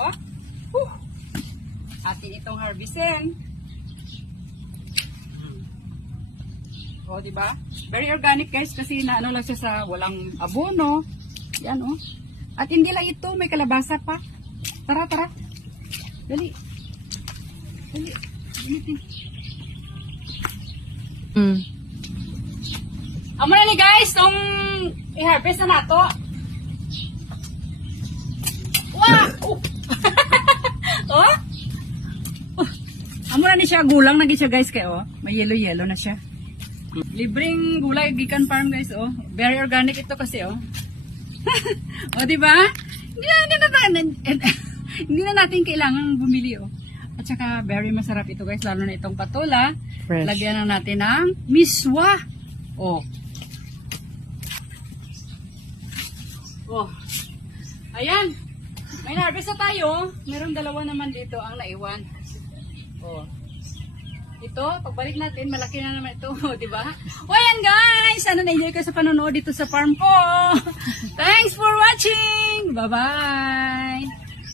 Oh. Whew. Atin itong harvestin. O, diba? Very organic guys kasi naano lang siya sa walang abono. Yan, oh. At hindi lang ito, may kalabasa pa. Tara, tara. Dali. Dali. Dali. Amo na ni guys, itong i-harvest na nato. Wow! Oh! Amo na ni siya, gulang na siya guys kayo. May yellow-yellow na siya. Libreng gulay gikan farm guys, oh. Very organic ito kasi, oh. O, diba? Hindi na natin kailangan bumili, oh. At saka, very masarap ito guys, lalo na itong patola. Fresh. Lagyan na natin ng miswa. Oh. Oh. Ayan. May harvest na tayo. Meron dalawa naman dito ang naiwan. Oh. Ito, pagbalik natin, malaki na naman ito, di ba? O yan guys, sana na-enjoy ka sa panonood dito sa farm ko. Thanks for watching. Bye-bye.